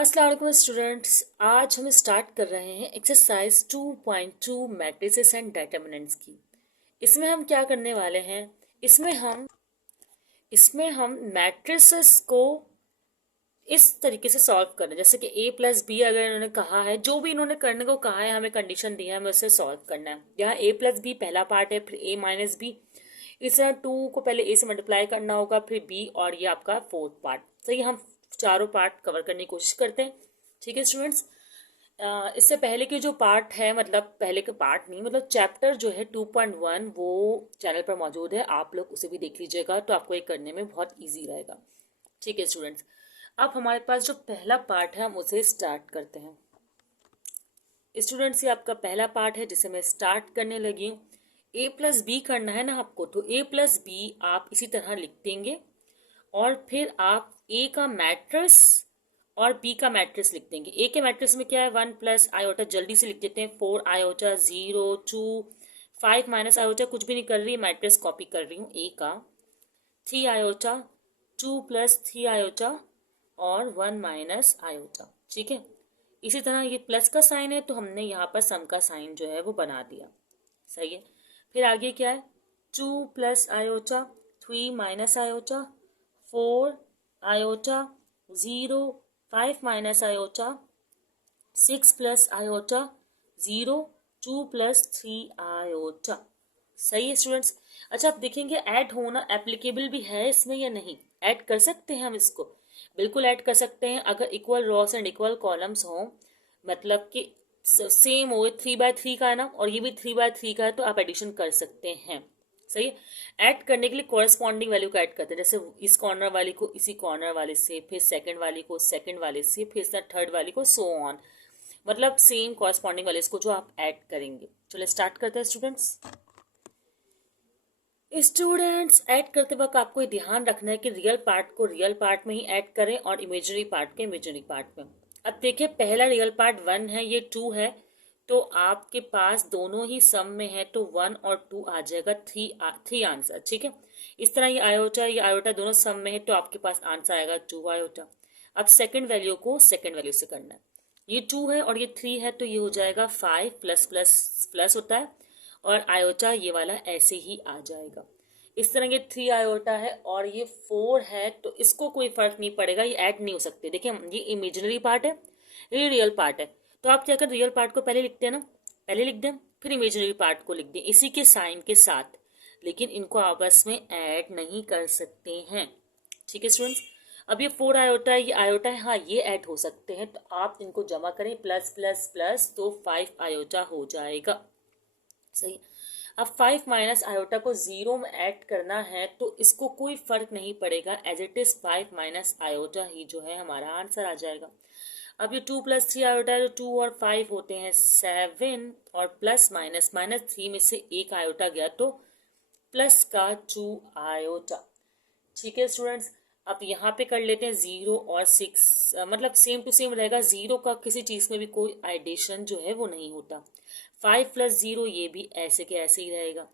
अस्सलाम वालेकुम स्टूडेंट्स। आज हम स्टार्ट कर रहे हैं एक्सरसाइज 2.2 मैट्रिसेस एंड डिटरमिनेंट्स की। इसमें हम क्या करने वाले हैं? इसमें हम मैट्रिसेस को इस तरीके से सॉल्व करना है, जैसे कि a प्लस बी अगर इन्होंने कहा है, जो भी इन्होंने करने को कहा है, हमें कंडीशन दी है, हमें उसे सॉल्व करना है। यहाँ a प्लस बी पहला पार्ट है, फिर a माइनस बी। इस तरह 2 को पहले a से मल्टीप्लाई करना होगा, फिर b, और ये आपका फोर्थ पार्ट। तो ये हम चारों पार्ट कवर करने की कोशिश करते हैं। ठीक है स्टूडेंट्स, इससे पहले की जो पार्ट है, मतलब पहले के पार्ट नहीं, मतलब चैप्टर जो है 2.1 वो चैनल पर मौजूद है, आप लोग उसे भी देख लीजिएगा, तो आपको ये करने में बहुत ईजी रहेगा। ठीक है स्टूडेंट्स, अब हमारे पास जो पहला पार्ट है हम उसे स्टार्ट करते हैं। स्टूडेंट्स, ये आपका पहला पार्ट है जिसे मैं स्टार्ट करने लगी हूँ। a प्लस बी करना है ना आपको, तो a प्लस बी आप इसी तरह लिख देंगे, और फिर आप a का मैट्रिक्स और b का मैट्रिक्स लिख देंगे। a के मैट्रिक्स में क्या है, 1 प्लस आयोटा, जल्दी से लिख देते हैं, 4 आयोटा 0 2 5 माइनस आयोटा, कुछ भी नहीं कर रही, मैट्रिक्स कॉपी कर रही हूँ। a का 3 आयोटा 2 प्लस 3 आयोटा और 1 माइनस आयोटा। ठीक है, इसी तरह ये प्लस का साइन है, तो हमने यहाँ पर सम का साइन जो है वो बना दिया। सही है, फिर आगे क्या है, 2 plus iota 3 minus iota 4 iota 0 5 minus iota 6 plus iota 0 2 plus 3 iota. सही है स्टूडेंट्स। अच्छा, आप देखेंगे ऐड होना एप्लीकेबल भी है इसमें या नहीं। ऐड कर सकते हैं हम इसको, बिल्कुल ऐड कर सकते हैं, अगर equal Ross and equal columns हो, मतलब कि सेम हो, 3/3 का है ना, और ये भी 3/3 का है, तो आप एडिशन कर सकते हैं। सही है, ऐड करने के लिए कॉरेस्पॉन्डिंग वैल्यू का ऐड करते हैं, जैसे इस कॉर्नर वाली को इसी कॉर्नर वाले से, फिर सेकंड वाली को सेकंड वाले से, फिर थर्ड वाली को, सो ऑन, मतलब सेम कॉरेस्पॉन्डिंग वाले इसको जो आप ऐड करेंगे। चलिए स्टार्ट करते हैं स्टूडेंट्स। स्टूडेंट्स, ऐड करते वक्त आपको ध्यान रखना है कि रियल पार्ट को रियल पार्ट में ही ऐड करें और इमेजिनरी पार्ट के इमेजिनरी पार्ट में। अब देखिए, पहला रियल पार्ट 1 है, ये 2 है, तो आपके पास दोनों ही सम में है, तो 1 और 2 आ जाएगा, 3 आंसर। ठीक है, इस तरह ये आयोटा दोनों सम में है, तो आपके पास आंसर आएगा 2 आयोटा। अब सेकंड वैल्यू को सेकंड वैल्यू से करना है, ये 2 है और ये 3 है, तो ये हो जाएगा 5 प्लस प्लस प्लस होता है, और आयोटा ये वाला ऐसे ही आ जाएगा। इस तरह ये 3 आयोटा है और ये 4 है, तो इसको कोई फर्क नहीं पड़ेगा, ये ऐड नहीं हो सकते। देखिए, ये इमेजिनरी पार्ट है, ये रियल पार्ट है, तो आप क्या कर, रियल पार्ट को पहले लिखते हैं ना, पहले लिख दें, फिर इमेजिनरी पार्ट को लिख दें इसी के साइन के साथ, लेकिन इनको आपस में ऐड नहीं कर सकते हैं। ठीक है स्टूडेंट्स, अब ये 4 आयोटा है, ये आयोटा है, हाँ ये ऐड हो सकते हैं, तो आप इनको जमा करें, प्लस प्लस प्लस, तो 5 आयोटा हो जाएगा। सही, अब 5 माइनस आयोटा को 0 में ऐड करना है, तो इसको कोई फर्क नहीं पड़ेगा, as it is 5 minus iota ही जो है हमारा आंसर आ जाएगा। अब ये 2 प्लस 3 आयोटा है, तो 2 और 5 होते हैं 7, और प्लस माइनस माइनस 3 में से एक आयोटा गया, तो प्लस का 2 आयोटा। ठीक है स्टूडेंट्स, अब यहाँ पे कर लेते हैं 0 और 6, मतलब सेम टू सेम रहेगा, 0 का किसी चीज़ में भी कोई एडिशन जो है वो नहीं होता। 5 प्लस 0 ये भी ऐसे के ऐसे ही रहेगा।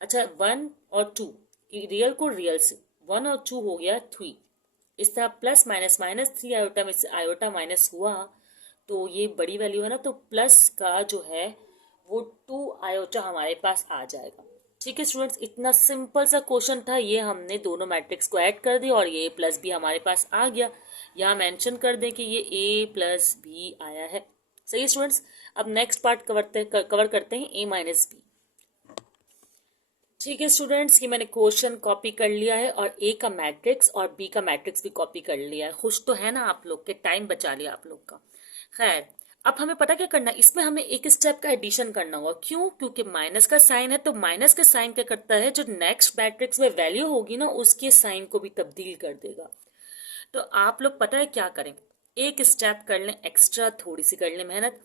अच्छा, 1 और 2, रियल को रियल से 1 और 2 हो गया 3, इस तरह प्लस माइनस माइनस 3 आयोटा में से आयोटा माइनस हुआ, तो ये बड़ी वैल्यू है ना, तो प्लस का जो है वो 2 आयोटा हमारे पास आ जाएगा। ठीक है स्टूडेंट्स, इतना सिंपल सा क्वेश्चन था, ये हमने दोनों मैट्रिक्स को ऐड कर दिया और ये a प्लस बी हमारे पास आ गया। यहाँ मेंशन कर दें कि ये a प्लस बी आया है। सही है स्टूडेंट्स, अब नेक्स्ट पार्ट कवर करते हैं a माइनस बी। ठीक है स्टूडेंट्स, ये मैंने क्वेश्चन कॉपी कर लिया है और a का मैट्रिक्स और b का मैट्रिक्स भी कॉपी कर लिया है। खुश तो है ना आप लोग के, टाइम बचा लिया आप लोग का। खैर, अब हमें पता क्या करना है, इसमें हमें एक स्टेप का एडिशन करना होगा। क्यों? क्योंकि माइनस का साइन है, तो माइनस का साइन क्या करता है, जो नेक्स्ट मैट्रिक्स में वैल्यू होगी ना, उसके साइन को भी तब्दील कर देगा। तो आप लोग पता है क्या करें, एक स्टेप कर लें एक्स्ट्रा, थोड़ी सी कर लें मेहनत।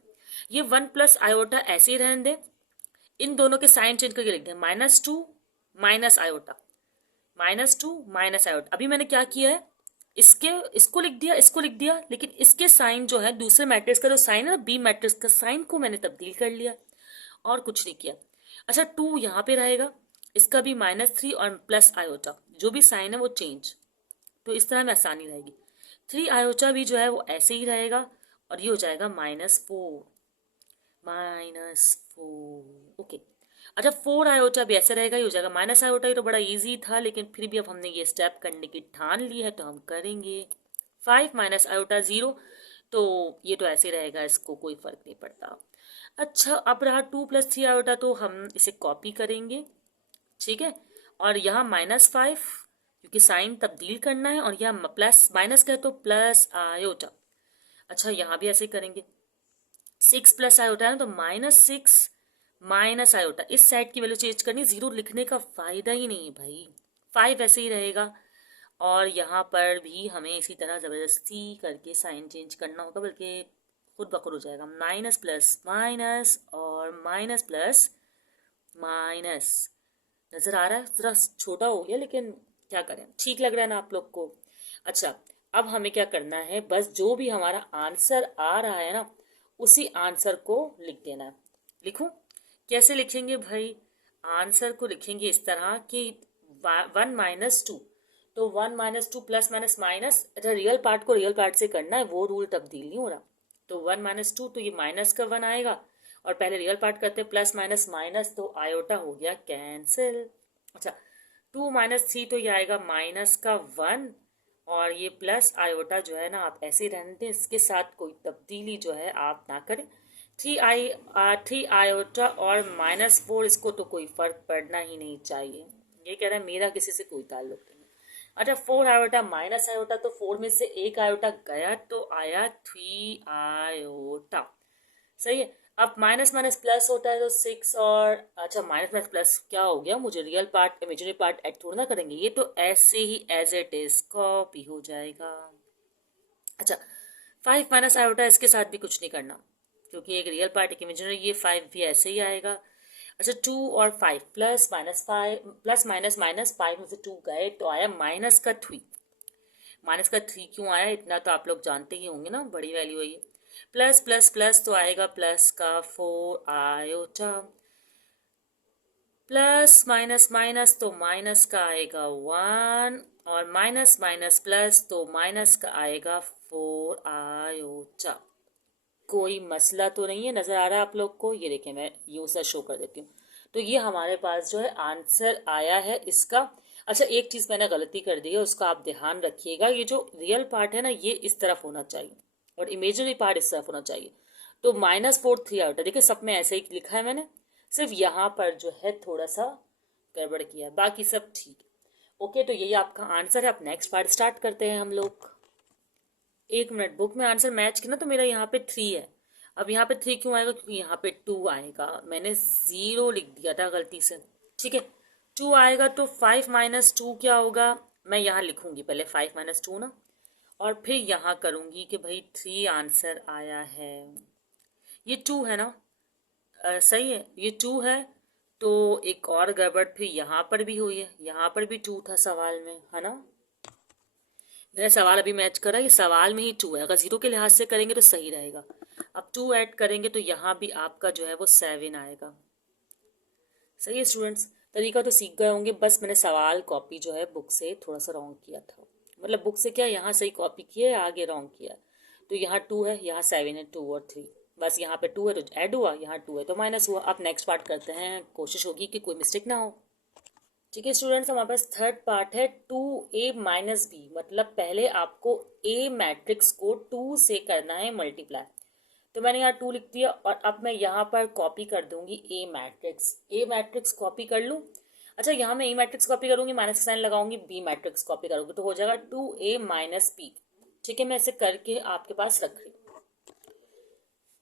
ये 1 प्लस आयोटा ऐसे ही रहने दें, इन दोनों के साइन चेंज करके लिख दें, -2 माइनस आयोटा, -2 माइनस आयोटा। अभी मैंने क्या किया है, इसको लिख दिया, इसको लिख दिया, लेकिन इसके साइन जो है, दूसरे मैट्रिक्स का जो साइन है ना, बी मैट्रिक्स का साइन को मैंने तब्दील कर लिया, और कुछ नहीं किया। अच्छा, 2 यहाँ पे रहेगा, इसका भी -3 और प्लस आयोटा, जो भी साइन है वो चेंज, तो इस तरह में आसानी रहेगी। 3 आयोटा भी जो है वो ऐसे ही रहेगा और ये हो जाएगा -4, -4। ओके, अच्छा 4 आयोटा भी ऐसे रहेगा, ये हो जाएगा माइनस आयोटा। ये तो बड़ा इजी था, लेकिन फिर भी अब हमने ये स्टेप करने की ठान ली है तो हम करेंगे। 5 माइनस आयोटा 0, तो ये तो ऐसे रहेगा, इसको कोई फर्क नहीं पड़ता। अच्छा, अब रहा 2 + 3 आयोटा, तो हम इसे कॉपी करेंगे, ठीक है। और यहाँ -5, क्योंकि साइन तब्दील करना है, और यहाँ प्लस माइनस का है तो प्लस आयोटा। अच्छा, यहाँ भी ऐसे करेंगे। 6 + आयोटा है ना, तो -6 माइनस आयोटा। इस साइड की वैल्यू चेंज करनी, 0 लिखने का फायदा ही नहीं है भाई। 5 ऐसे ही रहेगा, और यहाँ पर भी हमें इसी तरह ज़बरदस्ती करके साइन चेंज करना होगा, बल्कि खुद ब खुद हो जाएगा। माइनस प्लस माइनस और माइनस प्लस माइनस। नज़र आ रहा है, ज़रा छोटा हो गया, लेकिन क्या करें, ठीक लग रहा है ना आप लोग को। अच्छा, अब हमें क्या करना है, बस जो भी हमारा आंसर आ रहा है ना, उसी आंसर को लिख देना है। लिखूं? कैसे लिखेंगे भाई? आंसर को लिखेंगे इस तरह कि 1 - 2, तो 1 - 2 प्लस माइनस माइनस। अच्छा, रियल पार्ट को रियल पार्ट से करना है, वो रूल तब्दील नहीं हो रहा। तो 1 - 2, तो ये माइनस का 1 आएगा, और पहले रियल पार्ट करते हैं, प्लस माइनस माइनस, तो आयोटा हो गया कैंसिल। अच्छा, 2 - 3, तो ये आएगा माइनस का 1, और ये प्लस आयोटा जो है ना, आप ऐसे ही रहने दें, इसके साथ कोई तब्दीली जो है आप ना करें। 3 आयोटा और -4, इसको तो कोई फर्क पड़ना ही नहीं चाहिए। ये कह रहा है मेरा किसी से कोई ताल्लुक नहीं। अच्छा, 4 आयोटा माइनस आयोटा, तो 4 में से एक आयोटा गया तो आया 3 आयोटा। सही है। अब माइनस माइनस प्लस होता है तो 6, और अच्छा माइनस माइनस प्लस क्या हो गया, मुझे real part imaginary part add थोड़ा ना करेंगे, ये तो ऐसे ही एज इट इज कॉपी हो जाएगा। अच्छा, 5 माइनस आयोटा, इसके साथ भी कुछ नहीं करना, क्योंकि एक रियल पार्ट एक इमेजिनरी, ये 5 भी ऐसे ही आएगा। अच्छा, 2 और 5, plus minus 5 plus minus minus, 5 में से 2 गए तो आया -3। -3 क्यों आया, इतना तो आप लोग जानते ही होंगे ना, बड़ी वैल्यू है ये। प्लस प्लस प्लस, तो आएगा प्लस का 4 आयोटा। प्लस माइनस माइनस, तो माइनस का आएगा 1, और माइनस माइनस प्लस, तो माइनस का आएगा 4 आयोटा। कोई मसला तो नहीं है, नज़र आ रहा है आप लोग को? ये देखें, मैं यूं सा शो कर देती हूँ। तो ये हमारे पास जो है आंसर आया है इसका। अच्छा, एक चीज़ मैंने गलती कर दी है, उसका आप ध्यान रखिएगा। ये जो रियल पार्ट है ना, ये इस तरफ होना चाहिए, और इमेजिनरी पार्ट इस तरफ होना चाहिए। तो -4 3 आयोटा, देखिए सब में ऐसे ही लिखा है मैंने, सिर्फ यहाँ पर जो है थोड़ा सा गड़बड़ किया है, बाकी सब ठीक है। ओके, तो यही आपका आंसर है। अब नेक्स्ट पार्ट स्टार्ट करते हैं हम लोग। 1 मिनट, बुक में आंसर मैच किया ना, तो मेरा यहाँ पे 3 है। अब यहाँ पे 3 क्यों आएगा, क्योंकि यहाँ पे 2 आएगा, मैंने 0 लिख दिया था गलती से। ठीक है, 2 आएगा, तो 5 - 2 क्या होगा, मैं यहाँ लिखूंगी पहले 5 - 2 ना, और फिर यहाँ करूंगी कि भाई 3 आंसर आया है। ये 2 है ना, सही है, ये 2 है। तो एक और गड़बड़ फिर यहाँ पर भी हुई है, यहाँ पर भी 2 था सवाल में, है ना। मेरा सवाल अभी मैच करा, ये सवाल में ही 2 है, अगर 0 के लिहाज से करेंगे तो सही रहेगा। अब 2 ऐड करेंगे तो यहाँ भी आपका जो है वो 7 आएगा। सही है स्टूडेंट्स, तरीका तो सीख गए होंगे, बस मैंने सवाल कॉपी जो है बुक से थोड़ा सा रॉन्ग किया था, मतलब बुक से क्या, यहाँ सही कॉपी किया, आगे रॉन्ग किया। तो यहाँ 2 है, यहाँ 7 है, 2 और 3, बस यहाँ पे 2 है तो ऐड हुआ, यहाँ 2 है तो माइनस हुआ। अब नेक्स्ट पार्ट करते हैं, कोशिश होगी कि कोई मिस्टेक ना हो। ठीक है स्टूडेंट्स, हमारे पास थर्ड पार्ट है 2a - b, मतलब पहले आपको a मैट्रिक्स को 2 से करना है मल्टीप्लाई। तो मैंने यहाँ 2 लिख दिया, और अब मैं यहाँ पर कॉपी कर दूंगी a मैट्रिक्स कॉपी कर लूँ। अच्छा, यहाँ मैं a मैट्रिक्स कॉपी करूंगी, माइनस साइन लगाऊंगी, b मैट्रिक्स कॉपी करूंगी, तो हो जाएगा 2a - b। ठीक है, मैं इसे करके आपके पास रख रही हूँ।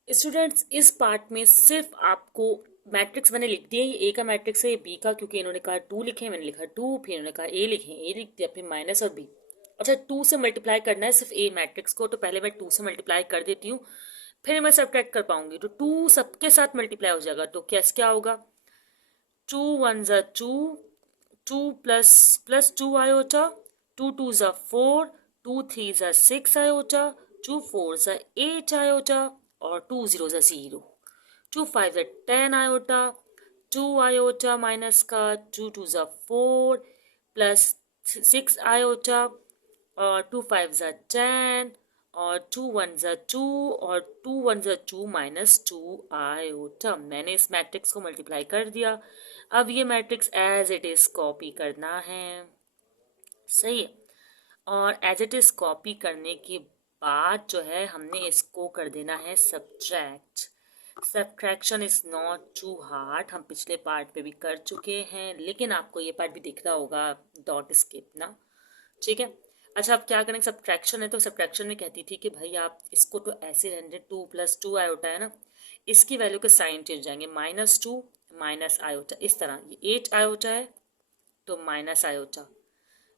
स्टूडेंट्स, इस पार्ट में सिर्फ आपको मैट्रिक्स मैंने लिख दिया, ये ए का मैट्रिक्स है, ये बी का, क्योंकि इन्होंने कहा 2 लिखे, मैंने लिखा 2, फिर इन्होंने कहा ए लिखे, ए लिख दिया, फिर माइनस और बी। अच्छा, 2 से मल्टीप्लाई करना है सिर्फ ए मैट्रिक्स को, तो पहले मैं 2 से मल्टीप्लाई कर देती हूँ, फिर मैं सब्ट्रैक्ट कर पाऊंगी। तो 2 सबके साथ मल्टीप्लाई हो जाएगा, तो क्या होगा, 2 1 ज़ा 2, 2 प्लस प्लस 2 आयोटा, 2 2 ज़ा 4, 2 3 ज़ा 6 आयोटा, 2 4 ज़ा 8 आयोटा, और 2 0 ज़ा 0, 2 5 ज़ा 10 आयोटा, 2 आयोटा माइनस का 2 2 ज़ा 4 प्लस 6 आयोटा, और 2 5 ज़ा 10 और 2 1 ज़ा 2 और 2 1 ज़ा 2 माइनस 2 आयोटा। मैंने इस मैट्रिक्स को मल्टीप्लाई कर दिया। अब ये matrix as it is copy करना है, सही है। और एज इट इज कॉपी करने के बाद जो है हमने इसको कर देना है subtract. Subtraction is not too hard, हम पिछले पार्ट पे भी कर चुके हैं, लेकिन आपको ये पार्ट भी देखना होगा, डॉट स्किप ना, ठीक है। अच्छा, अब क्या करेंगे, सब्ट्रैक्शन है तो सब्ट्रैक्शन में कहती थी कि भाई आप इसको तो ऐसे रहने, 2 + 2 आयोटा है ना, इसकी वैल्यू के साइन चेंज जाएंगे, -2 माइनस आयोटा, इस तरह। ये 8 आयोटा है तो माइनस आयोटा,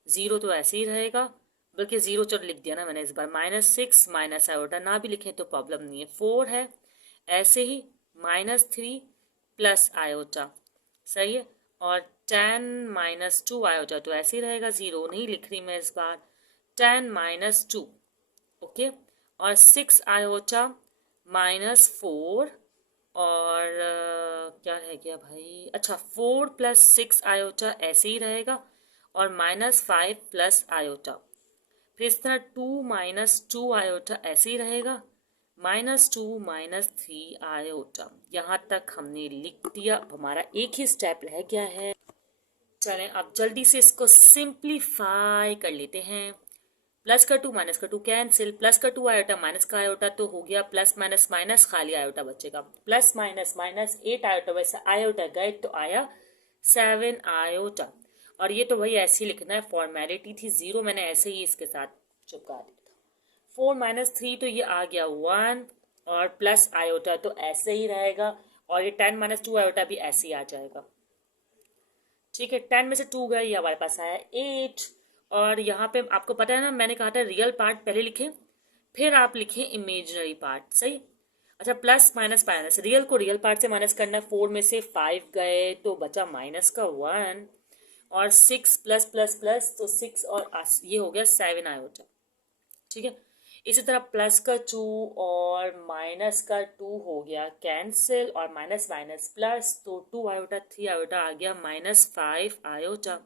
0 तो ऐसे ही रहेगा, बल्कि 0 चलो लिख दिया ना मैंने इस बार, -6 माइनस आयोटा, ना भी लिखें तो प्रॉब्लम नहीं है। 4 है ऐसे ही, -3 प्लस आयोटा, सही है। और 10 - 2 आयोटा तो ऐसे ही रहेगा, 0 नहीं लिख रही मैं इस बार, 10 - 2, ओके। और 6 आयोटा -4 और क्या रह गया भाई, अच्छा 4 + 6 आयोटा ऐसे ही रहेगा, और -5 प्लस आयोटा, फिर इस तरह 2 - 2 आयोटा ऐसे ही रहेगा, -2 - 3 आयोटा। यहाँ तक हमने लिख दिया। अब हमारा एक ही स्टेप रह गया है, चलें अब जल्दी से इसको सिंप्लीफाई कर लेते हैं। प्लस का 2 माइनस का 2 कैंसिल, प्लस का 2 आयोटा माइनस का आयोटा तो हो गया प्लस माइनस माइनस, खाली आयोटा बचेगा, प्लस माइनस माइनस 8 आयोटा, वैसे आयोटा गए तो आया 7 आयोटा। और ये तो भाई ऐसे ही लिखना है, फॉर्मेलिटी थी, 0 मैंने ऐसे ही इसके साथ चिपका दिया था। 4 - 3 तो ये आ गया 1, और प्लस आयोटा तो ऐसे ही रहेगा, और ये 10 - 2 आयोटा भी ऐसे ही आ जाएगा, ठीक है। 10 में से 2 गए, ये हमारे पास आया 8। और यहाँ पे आपको पता है ना, मैंने कहा था रियल पार्ट पहले लिखें, फिर आप लिखें इमेजिनरी पार्ट, सही। अच्छा, प्लस माइनस माइनस, रियल को रियल पार्ट से माइनस करना है, 4 में से 5 गए तो बचा माइनस का 1, और 6 प्लस प्लस प्लस तो 6, और ये हो गया 7 आयोटा, ठीक है। इसी तरह प्लस का 2 और माइनस का 2 हो गया कैंसिल, और माइनस माइनस प्लस तो 2 आयोटा 3 आयोटा आ गया -5 आयोटा।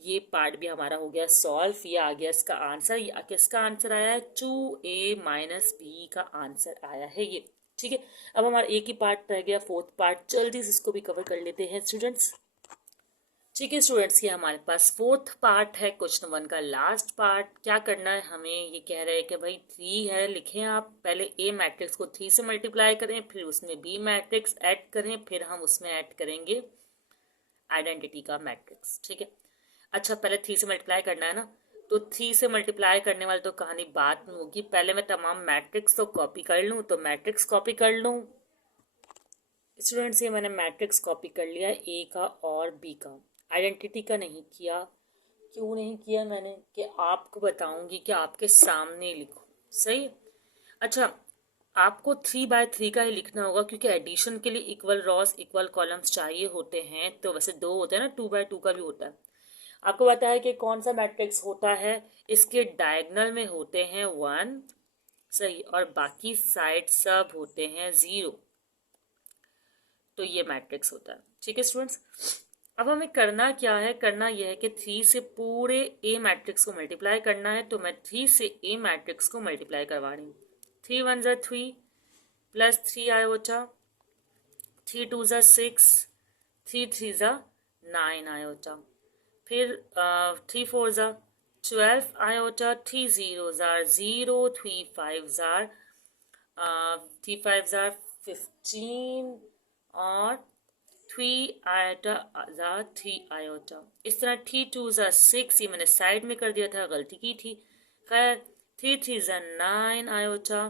ये पार्ट भी हमारा हो गया सॉल्व, ये आ गया इसका आंसर। ये किसका आंसर आया है, 2a - b का आंसर आया है ये, ठीक है। अब हमारा एक ही पार्ट रह गया, फोर्थ पार्ट, जल्दी से इसको भी कवर कर लेते हैं स्टूडेंट्स। ठीक है स्टूडेंट्स, ये हमारे पास फोर्थ पार्ट है, क्वेश्चन 1 का लास्ट पार्ट। क्या करना है हमें, ये कह रहे हैं कि भाई 3 है, लिखें आप पहले ए मैट्रिक्स को 3 से मल्टीप्लाई करें, फिर उसमें बी मैट्रिक्स ऐड करें, फिर हम उसमें ऐड करेंगे आइडेंटिटी का मैट्रिक्स, ठीक है। अच्छा, पहले 3 से मल्टीप्लाई करना है ना, तो 3 से मल्टीप्लाई करने वाली तो कहानी बात नहीं होगी, पहले मैं तमाम मैट्रिक्स तो कॉपी कर लूँ, तो मैट्रिक्स कॉपी कर लूँ स्टूडेंट्स। ये मैंने मैट्रिक्स कॉपी कर लिया, ए का और बी का, आइडेंटिटी का नहीं किया। क्यों नहीं किया मैंने, कि आपको बताऊंगी कि आपके सामने लिखो, सही। अच्छा, आपको 3/3 का ही लिखना होगा, क्योंकि एडिशन के लिए इक्वल रॉस इक्वल कॉलम्स चाहिए होते हैं, तो वैसे 2 होते हैं ना, 2/2 का भी होता है। आपको पता है कि कौन सा मैट्रिक्स होता है, इसके डायगोनल में होते हैं 1, सही, और बाकी साइड सब होते हैं 0, तो ये मैट्रिक्स होता है, ठीक है स्टूडेंट्स। अब हमें करना क्या है, करना यह है कि 3 से पूरे ए मैट्रिक्स को मल्टीप्लाई करना है, तो मैं 3 से ए मैट्रिक्स को मल्टीप्लाई करवा रही हूँ। 3 1 ज़ा 3 प्लस 3 आयोटा, 3 2 ज़ा 6, 3 3 ज़ा 9 आयोटा, फिर 3 4 ज़ा 12 आयोटा, 3 0 ज़ा 0, 3 5 ज़ा 15, और 3 आयोटा ज़ा 3 आयोटा। इस तरह 3 2 ज़ा 6, ये मैंने साइड में कर दिया था, गलती की थी, खैर। 3 3 ज़ा 9 आयोटा,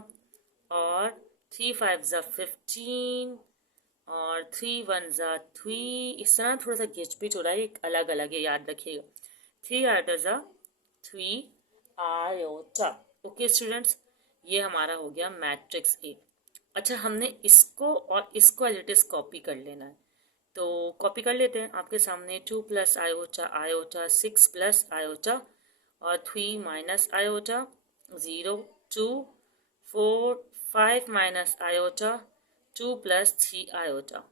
और 3 5 ज़ा 15, और 3 1 ज़ा 3, इस तरह थोड़ा सा घिचपिच हो रहा है, अलग अलग है, याद रखिएगा। 3 आयोटा ज़ा 3 आयोटा, ओके स्टूडेंट्स, ये हमारा हो गया मैट्रिक्स ए। अच्छा, हमने इसको और इसको एज इट इज कॉपी कर लेना है, तो कॉपी कर लेते हैं। आपके सामने 2 plus iota iota, 6 plus iota, और 3 minus iota, 0 2 4 5 minus iota, 2 + 3 iota.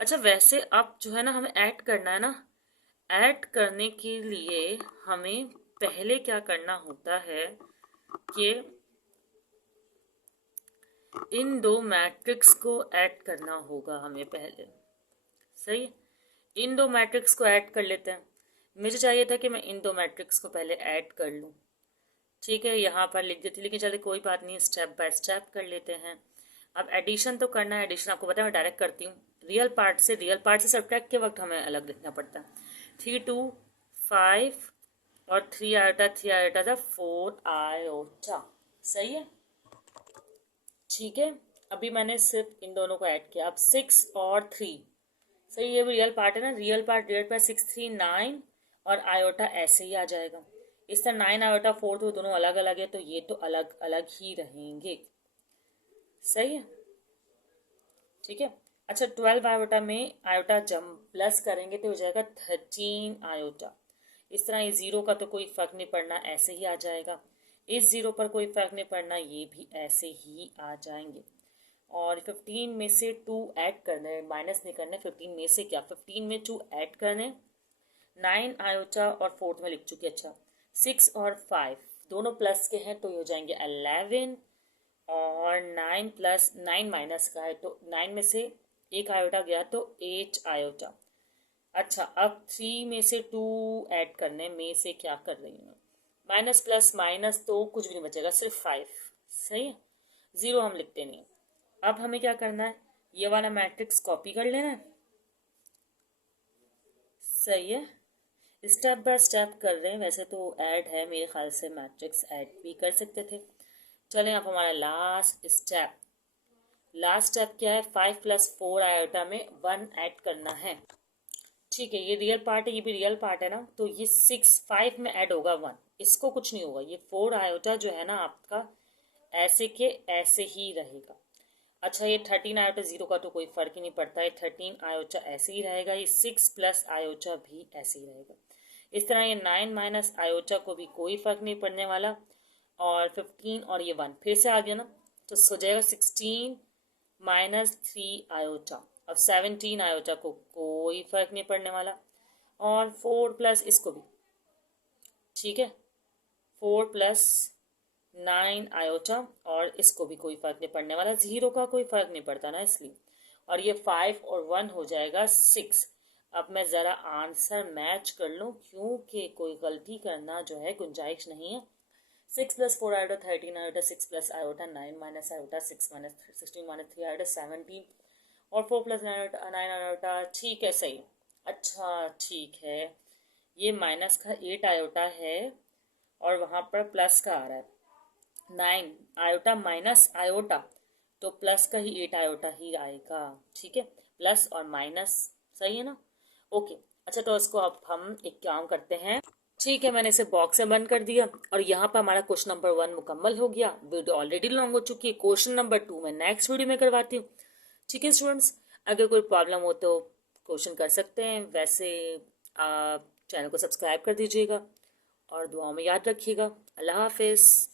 अच्छा, वैसे अब जो है ना, हमें ऐड करना है ना, ऐड करने के लिए हमें पहले क्या करना होता है कि इन दो मैट्रिक्स को ऐड करना होगा हमें पहले। सही, इन दो मैट्रिक्स को ऐड कर लेते हैं। मुझे चाहिए था कि मैं इन दो मैट्रिक्स को पहले ऐड कर लूँ। ठीक है, यहाँ पर लिख देती, लेकिन चलिए कोई बात नहीं, स्टेप बाय स्टेप कर लेते हैं। अब एडिशन तो करना है, एडिशन आपको पता है मैं डायरेक्ट करती हूँ। रियल पार्ट से सब्ट्रैक्ट के वक्त हमें अलग लिखना पड़ता है। 3 2 5 और 3 आयोटा 3 आयोटा था 4 आयोटा। सही है, ठीक है। अभी मैंने सिर्फ इन दोनों को ऐड किया। अब 6 और 3, सही, ये भी रियल पार्ट है ना, रियल पार्ट 6 3 9 और आयोटा ऐसे ही आ जाएगा। इस तरह 9 आयोटा 4 तो दोनों अलग अलग है, तो ये तो अलग अलग ही रहेंगे। सही है, ठीक है। अच्छा, 12 आयोटा में आयोटा जम प्लस करेंगे तो हो जाएगा 13 आयोटा। इस तरह इस जीरो का तो कोई फर्क नहीं पड़ना, ऐसे ही आ जाएगा। इस जीरो पर कोई फर्क नहीं पड़ना, ये भी ऐसे ही आ जाएंगे। और 15 में से 2 ऐड करने, माइनस नहीं करने। 15 में से क्या, 15 में 2 ऐड करने। 9 आयोटा और 4 में लिख चुके। अच्छा, 6 और 5 दोनों प्लस के हैं तो ये हो जाएंगे 11। और 9 प्लस 9 माइनस का है तो 9 में से एक आयोटा गया तो 8 आयोटा। अच्छा, अब 3 में से 2 ऐड करने में से क्या कर रही हूँ, माइनस प्लस माइनस तो कुछ भी नहीं बचेगा, सिर्फ 5। सही है, जीरो हम लिखते नहीं। अब हमें क्या करना है, ये वाला मैट्रिक्स कॉपी कर लेना है। सही है, स्टेप बाय स्टेप कर रहे हैं। वैसे तो ऐड है, मेरे ख्याल से मैट्रिक्स ऐड भी कर सकते थे। चलें, अब हमारा लास्ट स्टेप क्या है, 5 + 4 आयोटा में 1 ऐड करना है। ठीक है, ये रियल पार्ट है, ये भी रियल पार्ट है ना, तो ये 6 5 में ऐड होगा 1, इसको कुछ नहीं होगा। ये 4 आयोटा जो है ना आपका, ऐसे के ऐसे ही रहेगा। अच्छा, ये 13 आयोटा जीरो का तो कोई फर्क ही नहीं पड़ता है, 13 आयोटा ऐसे ही रहेगा। ये 6 प्लस आयोटा भी ऐसे ही रहेगा। इस तरह ये 9 माइनस आयोटा को भी कोई फर्क नहीं पड़ने वाला। और 15 और ये 1 फिर से आ गया ना, तो हो जाएगा 16 माइनस 3 आयोटा। अब 17 आयोटा को कोई फर्क नहीं पड़ने वाला। और 4 प्लस इसको भी, ठीक है, 4 प्लस 9 आयोटा और इसको भी कोई फर्क नहीं पड़ने वाला, जीरो का कोई फर्क नहीं पड़ता ना इसलिए। और ये 5 और 1 हो जाएगा 6। अब मैं ज़रा आंसर मैच कर लूँ, क्योंकि कोई गलती करना जो है गुंजाइश नहीं है। 6 + 4 iota 13 iota, 6 + iota 9 minus iota 6 minus 16 minus 3 iota 17 और 4 + 9 आयोटा। ठीक है, सही। अच्छा, ठीक है, ये माइनस का 8 आयोटा है और वहाँ पर प्लस का आ रहा है 9 आयोटा माइनस आयोटा, तो प्लस का ही 8 आयोटा ही आएगा। ठीक है, प्लस और माइनस, सही है ना। ओके, अच्छा, तो इसको अब हम एक काम करते हैं। ठीक है, मैंने इसे बॉक्स में बंद कर दिया और यहाँ पर हमारा क्वेश्चन नंबर 1 मुकम्मल हो गया। वीडियो ऑलरेडी लॉन्ग हो चुकी है। क्वेश्चन नंबर 2 मैं नेक्स्ट वीडियो में करवाती हूँ। ठीक है स्टूडेंट्स, अगर कोई प्रॉब्लम हो तो क्वेश्चन कर सकते हैं। वैसे आप चैनल को सब्सक्राइब कर दीजिएगा और दुआओं में याद रखिएगा। अल्लाह हाफिज़।